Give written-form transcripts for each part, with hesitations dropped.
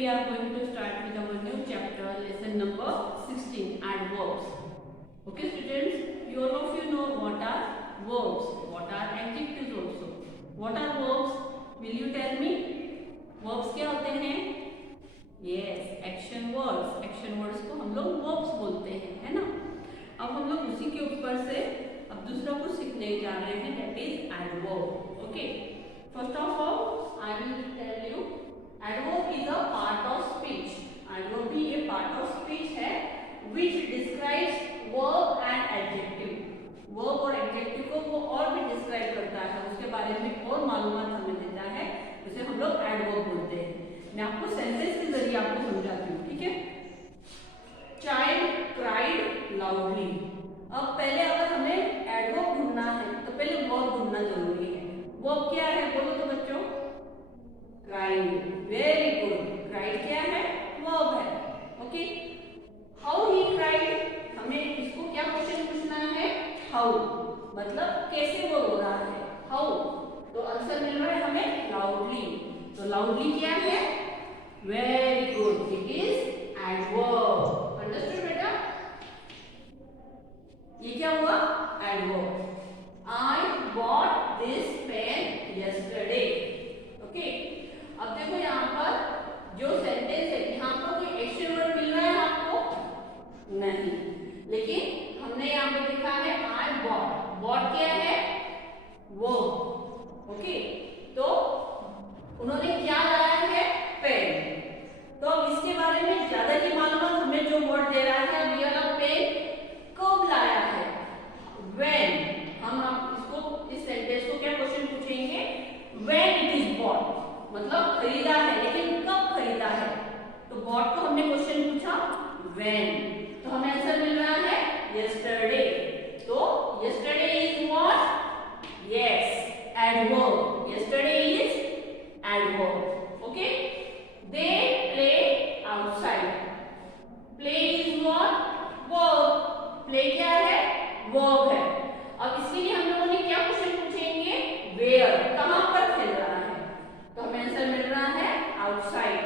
we are going to start with our new chapter, lesson number 16, adverbs. Okay students, you all of you know what are verbs, what are adjectives also. What are verbs? Will you tell me? Verbs क्या होते हैं? Yes, action words. Action words को हम लोग verbs बोलते हैं, है ना? अब हम लोग उसी के ऊपर से अब दूसरा कुछ सीखने जा रहे हैं, that is adverb. Okay. First of all, I will tell you, adverb is a part of speech. Adverb भी एक part of speech है, which describes verb and adjective. Verb और adjective को वो और भी describe करता है, उसके बारे में और मालूमात हमें देता है, उसे हम लोग adverb बोलते हैं. मैं आपको सेंटेंस के जरिए आपको समझाती हूँ, ठीक है? Child cried loudly. अब पहले अगर हमें adverb ढूंढना है तो पहले verb ढूंढना जरूरी है. verb क्या है बोलो तो बच्चों? Cried. Very good. Cried क्या है? verb है. Okay. How he cried? हमें इसको क्या क्वेश्चन पूछना है? How. मतलब कैसे वो रो रहा है? How. तो आंसर मिल रहा है हमें loudly. तो loudly क्या है? Very good. It is adverb. Understood बेटा? ये क्या हुआ? Adverb. I bought this pen yesterday. Okay. अब देखो यहाँ पर जो सेंटेंस है, यहाँ पर कोई एक्शन वर्ड मिल रहा है आपको? नहीं. लेकिन हमने यहाँ पे लिखा है I bought. bought क्या है? वर्ब. ओके. तो उन्होंने क्या लाया है? पेन. तो अब इसके बारे में ज्यादा की मालूमात हमें जो वर्ड दे रहा है, ये वाला पेन कब लाया है? When. हम इसको इस सेंटेंस को क्या क्वेश्चन पूछेंगे? When it is bought. मतलब खरीदा है, लेकिन कब खरीदा है? तो bought को हमने क्वेश्चन पूछा when. तो हमें आंसर मिल रहा है yesterday. तो yesterday is what? Yes, adverb. Yesterday is adverb. Okay. They play outside. Play is what? Verb. Play क्या है? Verb है. अब इसके लिए हम लोगों ने क्या क्वेश्चन पूछेंगे? Where. कहाँ पर खेल रहा है? तो हमें आंसर मिल रहा है outside.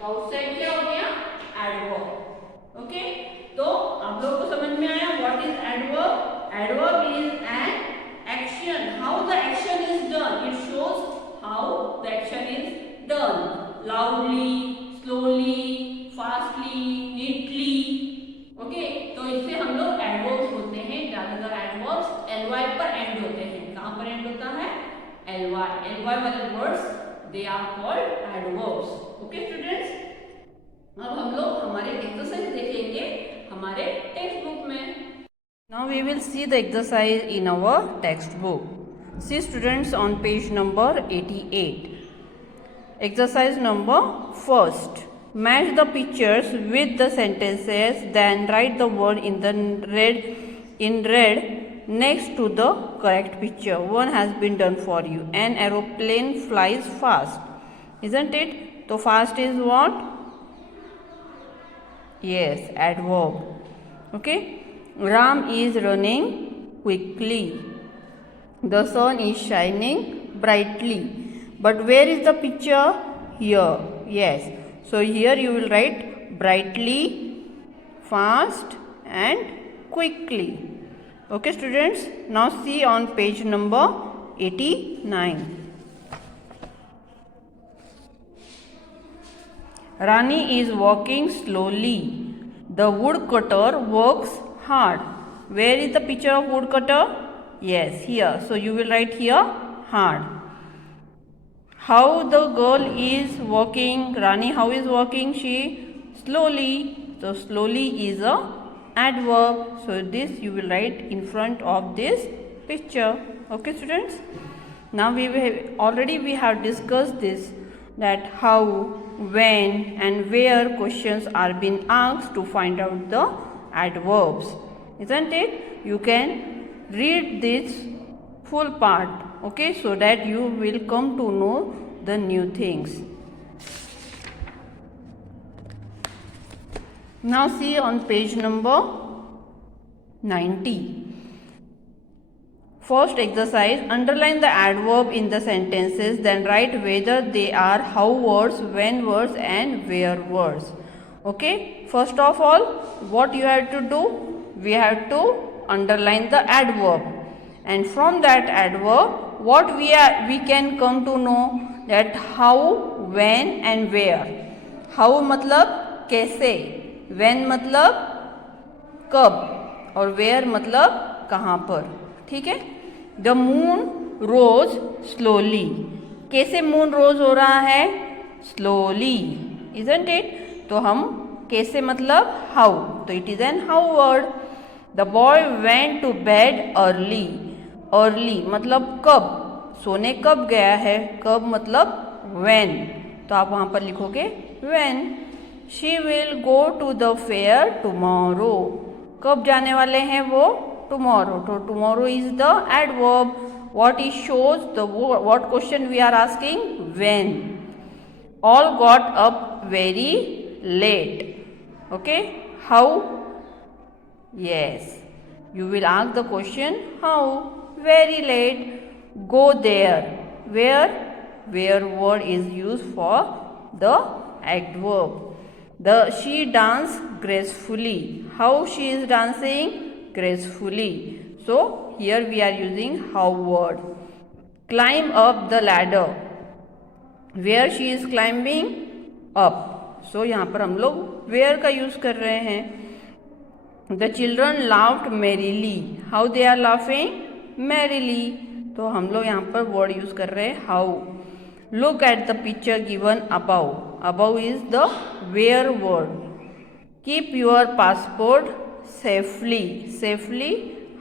तो outside क्या हो गया? Adverb. ओके. तो आप लोगों को समझ में आया what is adverb? Adverb is an action. How the action is done. It shows how the action is done. Loudly, slowly, fastly, neatly. Okay. तो इसे हम लोग एडवर्ब्स बोलते हैं. ज्यादातर एडवर्ब्स ly पर एंड होते हैं. कहाँ पर एंड होता है? ly वाले words they are called adverbs. Okay students. अब हम लोग हमारे एक्सरसाइज देखेंगे हमारे टेक्स्ट बुक में. Now we will see the exercise in our textbook. See students on page number 88. Exercise number first. Match the pictures with the sentences, then write the word in red next to the correct picture. One has been done for you. An aeroplane flies fast. Isn't it? So fast is what? Yes, adverb. Okay. Ram is running quickly. The sun is shining brightly. But where is the picture? Here. Yes. So here you will write brightly, fast and quickly. Okay students. Now see on page number 89. Rani is walking slowly. The woodcutter works hard. Where is the picture of woodcutter? Yes, here. So you will write here hard. How the girl is walking? Rani how is walking? She slowly. So slowly is a adverb. So this you will write in front of this picture. Okay students. Now we have discussed this, that how, when and where questions are being asked to find out the adverbs. Isn't it? You can read this full part, okay, so that you will come to know the new things. Now see on page number 90. First exercise, underline the adverb in the sentences, then write whether they are how words, when words and where words. Okay, first of all, what you have to do? We have to underline the adverb, and from that adverb, what we can come to know that how, when and where. How मतलब कैसे, when मतलब कब, और where मतलब कहाँ पर. ठीक है. The moon rose slowly. कैसे मून रोज हो रहा है? Slowly, isn't it? तो हम कैसे मतलब हाउ, तो it is an how word. The boy went to bed early. Early मतलब कब, सोने कब गया है, कब मतलब व्हेन, तो आप वहां पर लिखोगे when. She will go to the fair tomorrow. कब जाने वाले हैं वो? टुमारो. तो tomorrow is the adverb. what it shows, the what question we are asking? When. All got up very late. Okay, how? Yes, you will ask the question how. Very late. Go there. Where word is used for the adverb. She danced gracefully. How she is dancing? Gracefully. So here we are using how word. Climb up the ladder. Where she is climbing? Up. So यहाँ पर हम लोग where का use कर रहे हैं. The children laughed merrily. How they are laughing? Merrily. तो हम लोग यहाँ पर word यूज कर रहे हैं how. Look at the picture given above. Above is the where word. Keep your passport safely. Safely,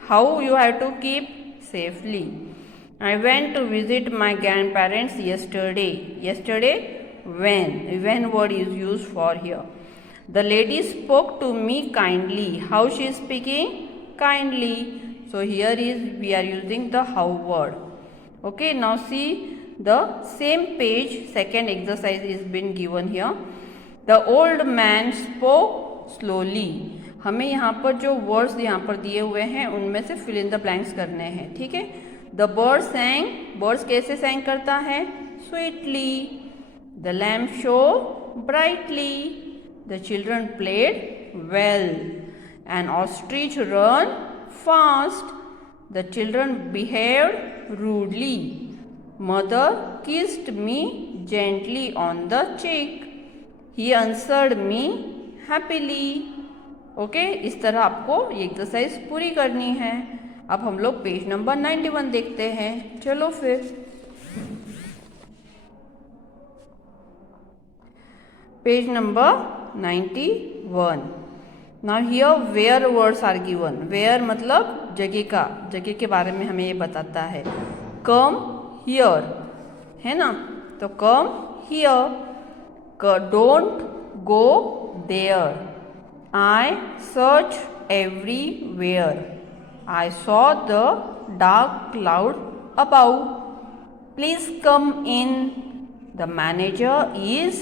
how you have to keep? Safely. I went to visit my grandparents yesterday. Yesterday, when? When word is used for here. The lady spoke to me kindly. How she is speaking? Kindly. So here is we are using the how word. Okay, now see the same page, second exercise is been given here. The old man spoke slowly. हमें यहाँ पर जो words यहाँ पर दिए हुए हैं उनमें से फिल इन द ब्लैंक्स करने हैं. ठीक है. The bird सैंग. बर्ड्स कैसे सैंग करता है? Sweetly. The lamp show brightly. The children played well. N ostrich run fast. The children behaved rudely. Mother kissed me gently on the cheek. He answered me happily. Okay, इस तरह आपको ये exercise पूरी करनी है. अब हम लोग पेज नंबर 91 देखते हैं. चलो फिर page number 91. Now here where words are given. Where मतलब जगह का, जगह के बारे में हमें ये बताता है. कम हियर है ना, तो come here. Don't go there. I searched everywhere. I saw the dark cloud above. Please come in. The manager is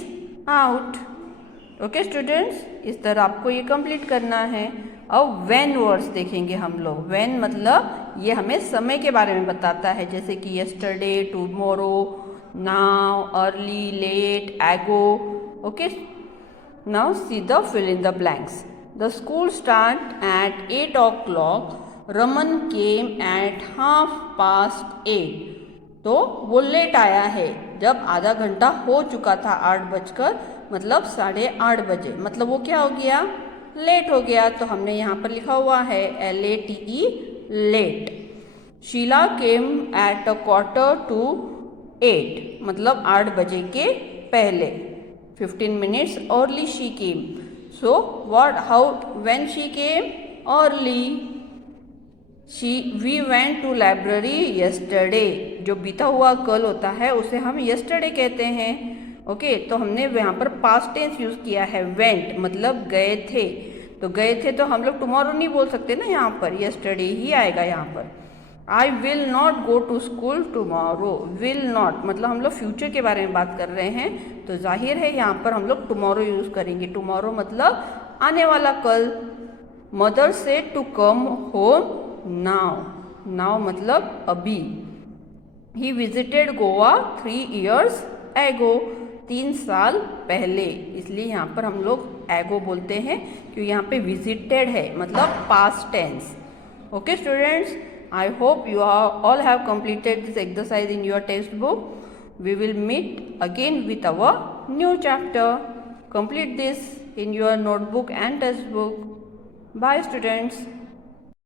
out. Okay students, इस तरह आपको ये कंप्लीट करना है. अब when words देखेंगे हम लोग. when मतलब ये हमें समय के बारे में बताता है, जैसे कि yesterday, tomorrow, now, early, late, ago. Okay. Now see the fill in the blanks. The school start at 8 o'clock. Raman came at 8:30. तो वो लेट आया है जब आधा घंटा हो चुका था, 8 बजकर मतलब 8:30 बजे. मतलब वो क्या हो गया? लेट हो गया. तो हमने यहाँ पर लिखा हुआ है LATE, late. Sheela came at 7:45. मतलब 8 बजे के पहले. 15 minutes early she came. So what, how, when she came? Early. We went to library yesterday. जो बीता हुआ कल होता है उसे हम yesterday कहते हैं. ओके, तो हमने यहाँ पर past tense यूज किया है. went मतलब गए थे. तो गए थे तो हम लोग tomorrow नहीं बोल सकते ना, यहाँ पर yesterday ही आएगा यहाँ पर. I will not go to school tomorrow. Will not मतलब हम लोग फ्यूचर के बारे में बात कर रहे हैं, तो जाहिर है यहाँ पर हम लोग टुमारो यूज करेंगे. टुमारो मतलब आने वाला कल. मदर से to come home now. Now मतलब अभी। ही विजिटेड गोवा 3 years एगो, 3 साल पहले, इसलिए यहाँ पर हम लोग एगो बोलते हैं क्योंकि यहाँ पे विजिटेड है मतलब past tense. Okay students, I hope you all have completed this exercise in your textbook. We will meet again with our new chapter. Complete this in your notebook and textbook. Bye students.